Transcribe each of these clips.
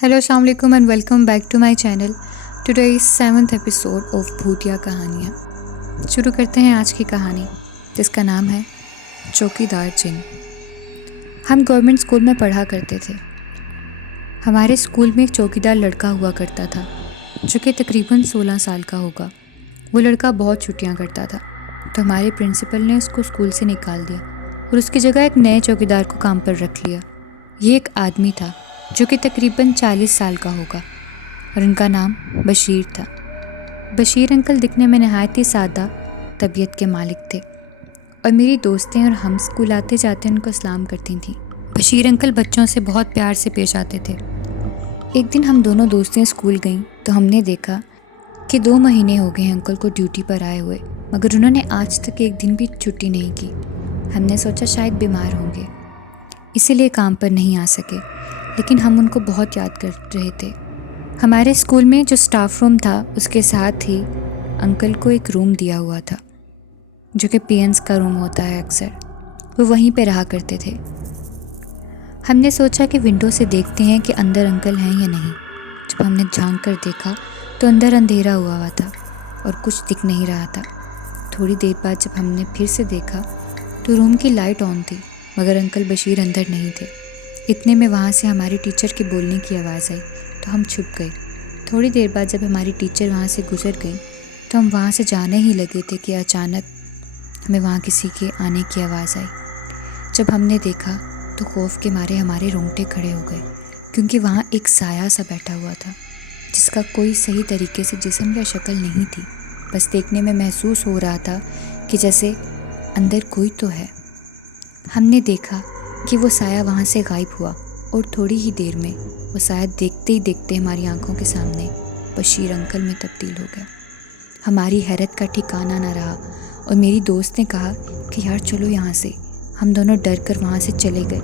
Hello, Assalamu alaikum and welcome back to my channel. Today is 7th episode of भूतिया कहानियाँ. शुरू करते हैं आज की कहानी जिसका नाम है चौकीदार जिन. हम गवर्नमेंट स्कूल में पढ़ा करते थे. हमारे स्कूल में एक चौकीदार लड़का हुआ करता था जो कि तकरीबन 16 साल का होगा. वो लड़का बहुत छुट्टियाँ करता था तो हमारे प्रिंसिपल ने उसको स्कूल से निकाल दिया और उसकी जगह एक नए चौकीदार को काम पर रख लिया. ये एक आदमी था जो कि तकरीबन 40 साल का होगा और उनका नाम बशीर था. बशीर अंकल दिखने में नहायत ही सादा तबीयत के मालिक थे और मेरी दोस्तें और हम स्कूल आते जाते उनको सलाम करती थीं. बशीर अंकल बच्चों से बहुत प्यार से पेश आते थे. एक दिन हम दोनों दोस्तें स्कूल गईं तो हमने देखा कि 2 महीने हो गए अंकल को ड्यूटी पर आए हुए, मगर उन्होंने आज तक एक दिन भी छुट्टी नहीं की. हमने सोचा शायद बीमार होंगे इसीलिए काम पर नहीं आ सके, लेकिन हम उनको बहुत याद कर रहे थे. हमारे स्कूल में जो स्टाफ रूम था उसके साथ ही अंकल को एक रूम दिया हुआ था जो कि पीएन्स का रूम होता है. अक्सर वो वहीं पे रहा करते थे. हमने सोचा कि विंडो से देखते हैं कि अंदर अंकल हैं या नहीं. जब हमने झांक कर देखा तो अंदर अंधेरा हुआ था और कुछ दिख नहीं रहा था. थोड़ी देर बाद जब हमने फिर से देखा तो रूम की लाइट ऑन थी मगर अंकल बशीर अंदर नहीं थे. इतने में वहाँ से हमारी टीचर के बोलने की आवाज़ आई तो हम छुप गए. थोड़ी देर बाद जब हमारी टीचर वहाँ से गुजर गई तो हम वहाँ से जाने ही लगे थे कि अचानक हमें वहाँ किसी के आने की आवाज़ आई. जब हमने देखा तो खौफ के मारे हमारे रोंगटे खड़े हो गए क्योंकि वहाँ एक साया सा बैठा हुआ था जिसका कोई सही तरीके से जिस्म या शक्ल नहीं थी. बस देखने में महसूस हो रहा था कि जैसे अंदर कोई तो है. हमने देखा कि वो साया वहाँ से गायब हुआ और थोड़ी ही देर में वो साया देखते ही देखते हमारी आंखों के सामने बशीर अंकल में तब्दील हो गया. हमारी हैरत का ठिकाना ना रहा और मेरी दोस्त ने कहा कि यार चलो यहाँ से. हम दोनों डर कर वहाँ से चले गए.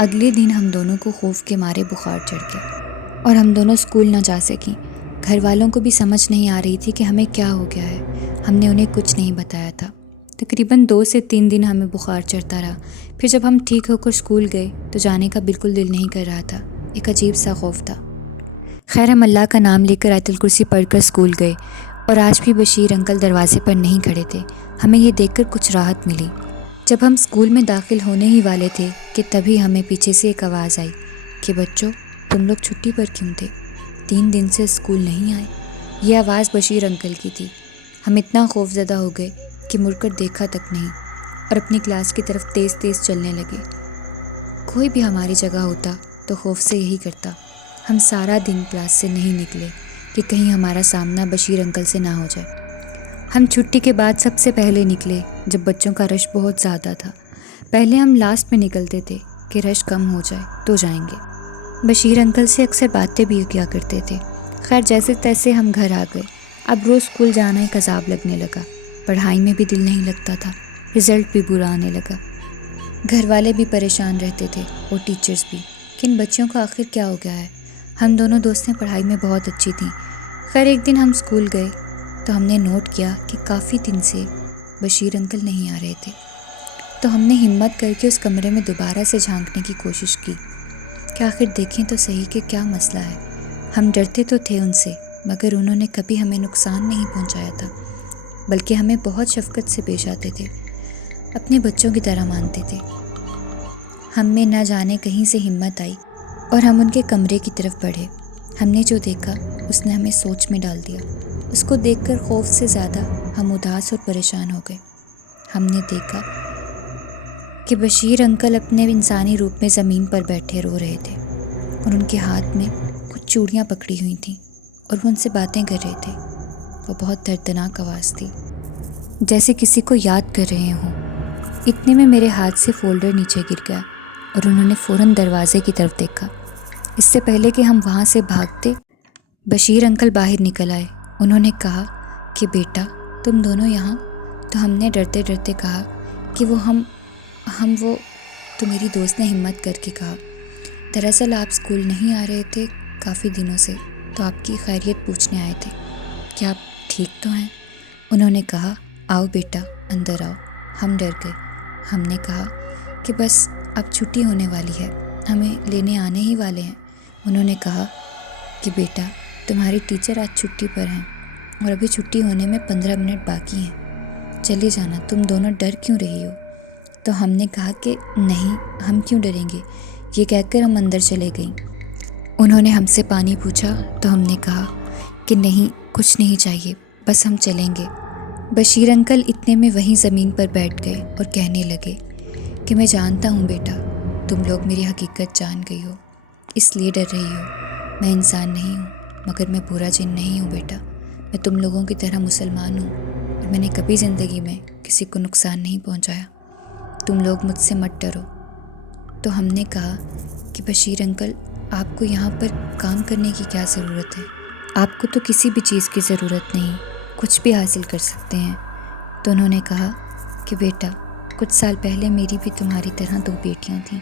अगले दिन हम दोनों को खौफ के मारे बुखार चढ़ गया और हम दोनों स्कूल ना जा सकीं. घर वालों को भी समझ नहीं आ रही थी कि हमें क्या हो गया है. हमने उन्हें कुछ नहीं बताया था. तकरीबन 2 से 3 दिन हमें बुखार चढ़ता रहा. फिर जब हम ठीक होकर स्कूल गए तो जाने का बिल्कुल दिल नहीं कर रहा था. एक अजीब सा खौफ था. खैर हम अल्लाह का नाम लेकर आयतुल कुर्सी पढ़कर स्कूल गए और आज भी बशीर अंकल दरवाजे पर नहीं खड़े थे. हमें ये देखकर कुछ राहत मिली. जब हम स्कूल में दाखिल होने ही वाले थे कि तभी हमें पीछे से एक आवाज़ आई कि बच्चों तुम लोग छुट्टी पर क्यों थे, 3 दिन से स्कूल नहीं आए. ये आवाज़ बशीर अंकल की थी. हम इतना खौफजदा हो गए कि मुड़कर देखा तक नहीं और अपनी क्लास की तरफ तेज़ तेज़ चलने लगे. कोई भी हमारी जगह होता तो खौफ से यही करता. हम सारा दिन क्लास से नहीं निकले कि कहीं हमारा सामना बशीर अंकल से ना हो जाए. हम छुट्टी के बाद सबसे पहले निकले जब बच्चों का रश बहुत ज़्यादा था. पहले हम लास्ट में निकलते थे कि रश कम हो जाए तो जाएंगे. बशीर अंकल से अक्सर बातें भी किया करते थे. खैर जैसे तैसे हम घर आ गए. अब रोज़ स्कूल जाना एक अजाब लगने लगा. पढ़ाई में भी दिल नहीं लगता था. रिज़ल्ट भी बुरा आने लगा. घर वाले भी परेशान रहते थे और टीचर्स भी कि इन बच्चों को आखिर क्या हो गया है. हम दोनों दोस्तें पढ़ाई में बहुत अच्छी थीं. खैर एक दिन हम स्कूल गए तो हमने नोट किया कि काफ़ी दिन से बशीर अंकल नहीं आ रहे थे. तो हमने हिम्मत करके उस कमरे में दोबारा से झांकने की कोशिश की कि आखिर देखें तो सही कि क्या मसला है. हम डरते तो थे उनसे मगर उन्होंने कभी हमें नुकसान नहीं पहुंचाया था, बल्कि हमें बहुत शफ़क़त से पेश आते थे, अपने बच्चों की तरह मानते थे. हम में न जाने कहीं से हिम्मत आई और हम उनके कमरे की तरफ बढ़े. हमने जो देखा उसने हमें सोच में डाल दिया. उसको देखकर खौफ से ज़्यादा हम उदास और परेशान हो गए. हमने देखा कि बशीर अंकल अपने इंसानी रूप में ज़मीन पर बैठे रो रहे थे और उनके हाथ में कुछ चूड़ियाँ पकड़ी हुई थीं और वो उनसे बातें कर रहे थे. वो बहुत दर्दनाक आवाज़ थी, जैसे किसी को याद कर रहे हों. इतने में मेरे हाथ से फ़ोल्डर नीचे गिर गया और उन्होंने फ़ौरन दरवाज़े की तरफ देखा. इससे पहले कि हम वहाँ से भागते बशीर अंकल बाहर निकल आए. उन्होंने कहा कि बेटा तुम दोनों यहाँ. तो हमने डरते डरते कहा कि वो तो मेरी दोस्त ने हिम्मत करके कहा दरअसल आप स्कूल नहीं आ रहे थे काफ़ी दिनों से, तो आपकी खैरियत पूछने आए थे. क्या आप ठीक तो हैं? उन्होंने कहा आओ बेटा अंदर आओ. हम डर गए. हमने कहा कि बस अब छुट्टी होने वाली है, हमें लेने आने ही वाले हैं. انہوں نے کہا کہ بیٹا تمہاری ٹیچر آج چھٹی پر ہیں اور ابھی چھٹی ہونے میں 15 منٹ باقی ہیں، چلے جانا، تم دونوں ڈر کیوں رہی ہو؟ تو ہم نے کہا کہ نہیں، ہم کیوں ڈریں گے، یہ کہہ کر ہم اندر چلے گئیں۔ انہوں نے ہم سے پانی پوچھا تو ہم نے کہا کہ نہیں، کچھ نہیں چاہیے، بس ہم چلیں گے۔ بشیر انکل اتنے میں وہیں زمین پر بیٹھ گئے اور کہنے لگے کہ میں جانتا ہوں بیٹا، تم لوگ میری حقیقت جان گئی ہو، اس لیے ڈر رہی ہو۔ میں انسان نہیں ہوں، مگر میں برا جن نہیں ہوں بیٹا، میں تم لوگوں کی طرح مسلمان ہوں اور میں نے کبھی زندگی میں کسی کو نقصان نہیں پہنچایا، تم لوگ مجھ سے مت ڈرو۔ تو ہم نے کہا کہ بشیر انکل آپ کو یہاں پر کام کرنے کی کیا ضرورت ہے؟ آپ کو تو کسی بھی چیز کی ضرورت نہیں، کچھ بھی حاصل کر سکتے ہیں۔ تو انہوں نے کہا کہ بیٹا کچھ سال پہلے میری بھی تمہاری طرح 2 بیٹیاں تھیں۔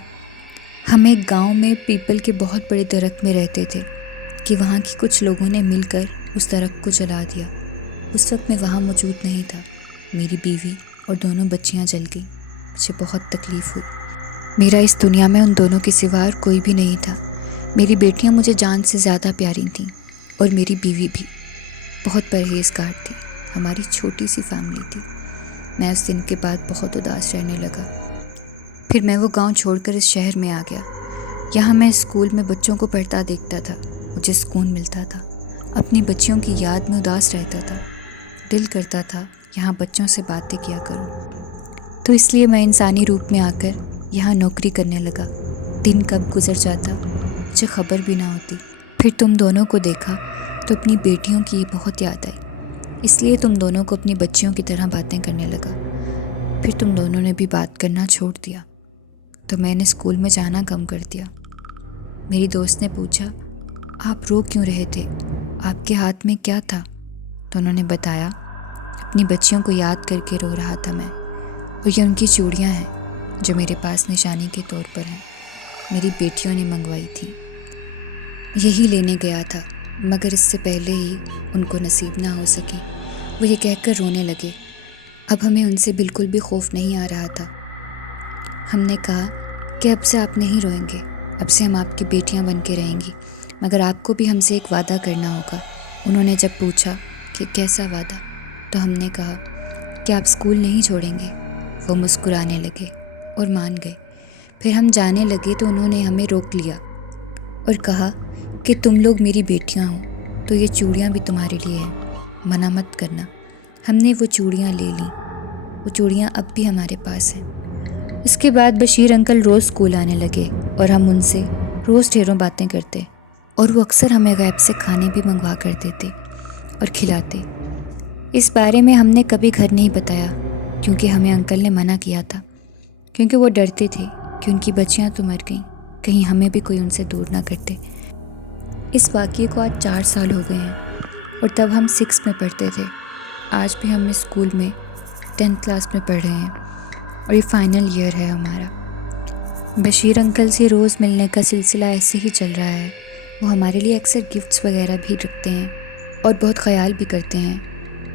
ہم ایک گاؤں میں پیپل کے بہت بڑے درخت میں رہتے تھے کہ وہاں کی کچھ لوگوں نے مل کر اس درخت کو جلا دیا۔ اس وقت میں وہاں موجود نہیں تھا، میری بیوی اور دونوں بچیاں جل گئیں، مجھے بہت تکلیف ہوئی۔ میرا اس دنیا میں ان دونوں کے سوا اور کوئی بھی نہیں تھا۔ میری بیٹیاں مجھے جان سے زیادہ پیاری تھیں اور میری بیوی بھی بہت پرہیزگار تھی۔ ہماری چھوٹی سی فیملی تھی۔ میں اس دن کے بعد بہت اداس رہنے لگا۔ پھر میں وہ گاؤں چھوڑ کر اس شہر میں آ گیا۔ یہاں میں اسکول میں بچوں کو پڑھتا دیکھتا تھا، مجھے سکون ملتا تھا، اپنی بچیوں کی یاد میں اداس رہتا تھا، دل کرتا تھا یہاں بچوں سے باتیں کیا کروں۔ تو اس لیے میں انسانی روپ میں آ کر یہاں نوکری کرنے لگا۔ دن کب گزر جاتا مجھے خبر بھی نہ ہوتی۔ پھر تم دونوں کو دیکھا تو اپنی بیٹیوں کی بہت یاد آئی، اس لیے تم دونوں کو اپنی بچیوں کی طرح باتیں کرنے لگا۔ پھر تم دونوں نے بھی بات کرنا چھوڑ دیا، تو میں نے اسکول میں جانا کم کر دیا۔ میری دوست نے پوچھا آپ رو کیوں رہے تھے، آپ کے ہاتھ میں کیا تھا؟ تو انہوں نے بتایا اپنی بچیوں کو یاد کر کے رو رہا تھا میں، اور یہ ان کی چوڑیاں ہیں جو میرے پاس نشانی کے طور پر ہیں، میری بیٹیوں نے منگوائی تھی، یہی لینے گیا تھا، مگر اس سے پہلے ہی ان کو نصیب نہ ہو سکی۔ وہ یہ کہہ کر رونے لگے۔ اب ہمیں ان سے بالکل بھی خوف نہیں آ رہا تھا۔ ہم نے کہا کہ اب سے آپ نہیں روئیں گے، اب سے ہم آپ کی بیٹیاں بن کے رہیں گی، مگر آپ کو بھی ہم سے ایک وعدہ کرنا ہوگا۔ انہوں نے جب پوچھا کہ کیسا وعدہ، تو ہم نے کہا کہ آپ اسکول نہیں چھوڑیں گے۔ وہ مسکرانے لگے اور مان گئے۔ پھر ہم جانے لگے تو انہوں نے ہمیں روک لیا اور کہا کہ تم لوگ میری بیٹیاں ہو تو یہ چوڑیاں بھی تمہارے لیے ہیں، منع مت کرنا۔ ہم نے وہ چوڑیاں لے لیں، وہ چوڑیاں اب بھی ہمارے پاس ہیں۔ اس کے بعد بشیر انکل روز اسکول آنے لگے اور ہم ان سے روز ڈھیروں باتیں کرتے، اور وہ اکثر ہمیں غیب سے کھانے بھی منگوا کر دیتے اور کھلاتے۔ اس بارے میں ہم نے کبھی گھر نہیں بتایا کیونکہ ہمیں انکل نے منع کیا تھا، کیونکہ وہ ڈرتے تھے کہ ان کی بچیاں تو مر گئیں، کہیں ہمیں بھی کوئی ان سے دور نہ کرتے۔ اس واقعے کو آج 4 سال ہو گئے ہیں، اور تب ہم 6 میں پڑھتے تھے۔ آج بھی ہم اسکول میں 10th کلاس میں پڑھ رہے ہیں اور یہ فائنل ایئر ہے ہمارا۔ بشیر انکل سے روز ملنے کا سلسلہ ایسے ہی چل رہا ہے۔ وہ ہمارے لیے اکثر گفٹس وغیرہ بھی رکھتے ہیں اور بہت خیال بھی کرتے ہیں۔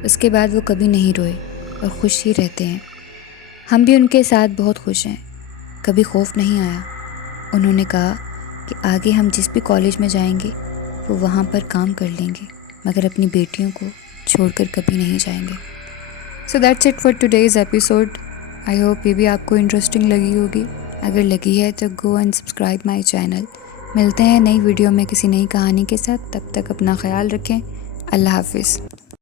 اس کے بعد وہ کبھی نہیں روئے اور خوش ہی رہتے ہیں۔ ہم بھی ان کے ساتھ بہت خوش ہیں، کبھی خوف نہیں آیا۔ انہوں نے کہا کہ آگے ہم جس بھی کالج میں جائیں گے وہ وہاں پر کام کر لیں گے، مگر اپنی بیٹیوں کو چھوڑ کر کبھی نہیں جائیں گے۔ So that's it for today's episode. I hope یہ بھی آپ کو انٹرسٹنگ لگی ہوگی۔ اگر لگی ہے تو go and subscribe my channel. ملتے ہیں نئی ویڈیو میں کسی نئی کہانی کے ساتھ، تب تک اپنا خیال رکھیں۔ اللہ حافظ۔